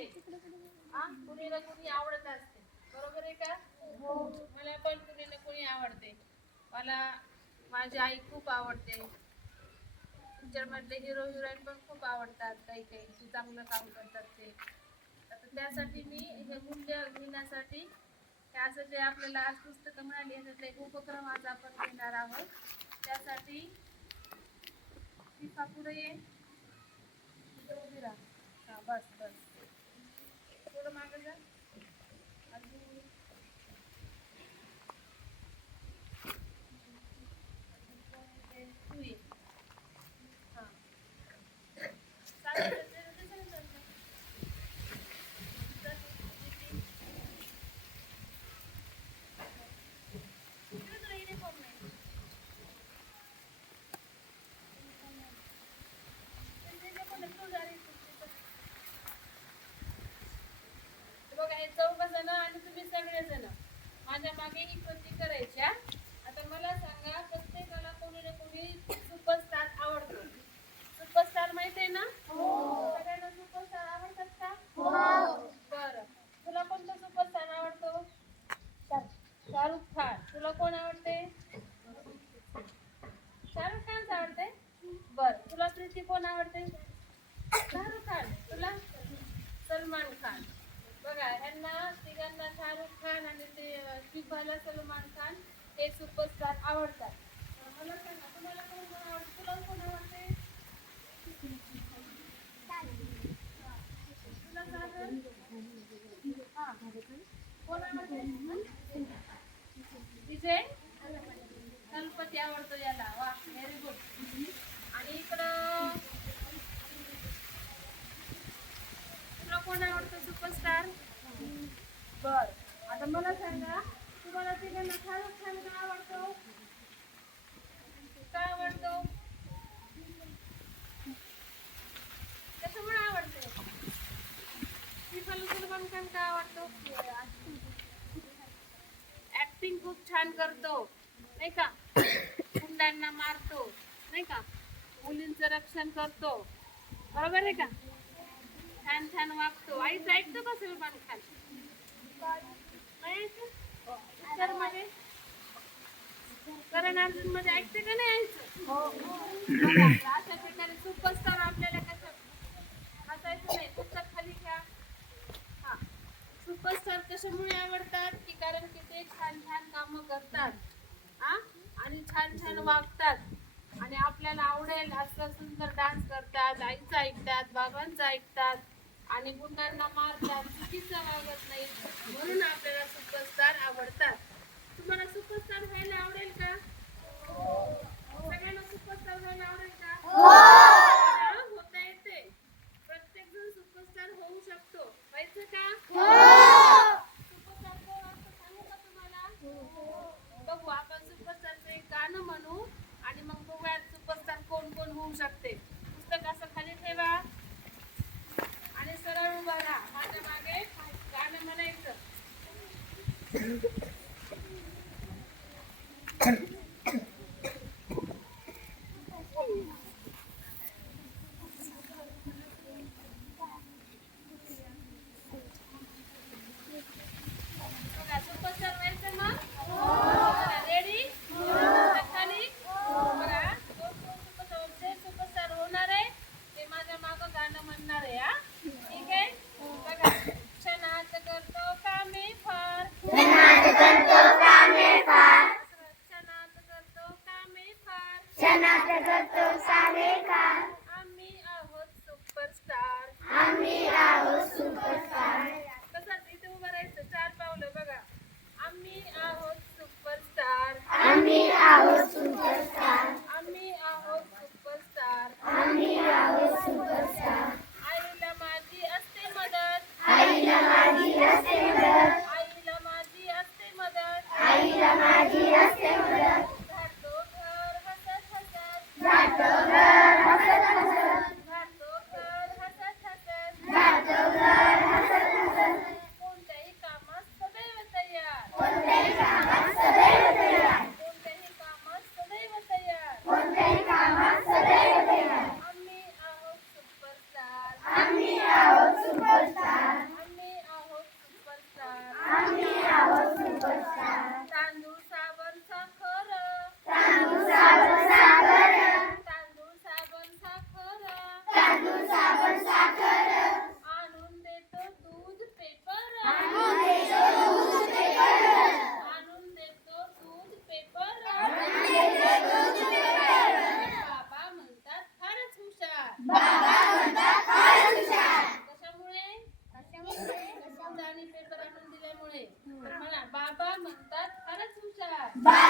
आवडते. कुणी ना कुणी आवडत असते, बरोबर आहे का? मला पण कुणी ना कुणी आवडते. मला माझी आई खूप आवडते. पिक्चर मधले हिरो हिरोईन पण खूप आवडतात. काही काही जे चांगलं काम करतात ते. आता त्यासाठी मी हे मूल्य घेण्यासाठी असं जे आपल्याला आज पुस्तकं मिळाली याच्यातले एक उपक्रम आज आपण घेणार आहोत. त्यासाठी शिफा पुढे ये, उभी राहा. हा बस बस, थोडं मागे जा. अजून तू ये. हा चालेल. बघा हे चौघ जण आणि तुम्ही सगळे जण माझ्या मागे ही कृती करायच्या. आता मला सांगा, प्रत्येकाला कोणी ना कोणी सुपरस्टार आवडतो. सुपरस्टार माहित आहे ना? सगळ्यांना सुपरस्टार आवडतात का? बरं, तुला कोणता सुपरस्टार आवडतो? शाहरुख खान. तुला कोण आवडते? शाहरुख खान आवडते. बर, तुला प्रीती कोण आवडते? शाहरुख खान. तुला? सलमान खान. बघा ह्यांना तिघांना शाहरुख खान आणि ते शिफाला सलमान खान हे सुपरस्टार आवडतात. मला सांगा, तुम्हाला कोण कोण आवडते? तुला कोण आवडते? तुला साजन? हा, कोण आवडते? विजय गणपती आवडतो याला. वा, व्हेरी गुड. आणि इकडं तुला कोण आवडतं सुपरस्टार? बर, आता मला सांगा, तुम्हाला तिघांना शाहरुख खान का आवडतो? का आवडतो? कशामुळे आवडते? शिफाला सलमान खान का आवडतो? ऍक्टिंग खूप छान करतो, नाही का? गुंडांना मारतो, नाही का? मुलींचं रक्षण करतो, बरोबर आहे का? छान छान वागतो. आईचं ऐकतो का सलमान खान? नाही ऐकत? पिक्चर मध्ये करण अर्जुन मध्ये ऐकते का नाही आईचं? अशा प्रकारे सुपरस्टार आपल्याला कसं हसायचं नाही. पुस्तक खाली घ्या. हा, सुपरस्टार कशामुळे आवडतात की कारण की ते छान छान कामं करतात, हा, आणि छान छान वागतात आणि आपल्याला आवडेल असं सुंदर डान्स करतात, आईचं ऐकतात, बाबांचं ऐकतात आणि गुंडांना मारतात, चुकीचं वागत नाही, म्हणून आपल्याला सुपरस्टार आवडतात. तुम्हाला सुपरस्टार व्हायला आवडेल का? सगळ्यांना सुपरस्टार व्हायला आवडेल का? होता येते. प्रत्येक जण सुपरस्टार होऊ शकतो. व्हायचं का? सुपरस्टार कोण असतं सांगू का तुम्हाला? बघू, आपण सुपरस्टारचं एक गाणं म्हणू आणि मग बघूयात सुपरस्टार कोण कोण होऊ शकते. पुस्तक असं खाली ठेवा आणि सरळ उभा राहा. माझ्या मागे गाणं म्हणायचं. बघा, सुपरस्टार व्हायचं मग? रेडी? पुस्तक खाली. बघा, कोण कोण सुपरस्टार होणार आहे ते माझ्या मागं गाणं म्हणणार आहे. हा, ठीक आहे? बघा, क्षणात करतो कामे फार, क्षणात करतो कामे फार, आम्ही आहोत सुपरस्टार. तसंच इथे उभं राहायचं, 4 पावलं. बघा, आम्ही आहोत सुपरस्टार, आम्ही आहोत सुपरस्टार. आईला माझी असते मदत, आईला माझी असते मदत. झाडतो घर हसत हसत, झाडतो घर हसत हसत. कोणत्याही कामास सदैव तयार, कोणत्याही कामास बाय.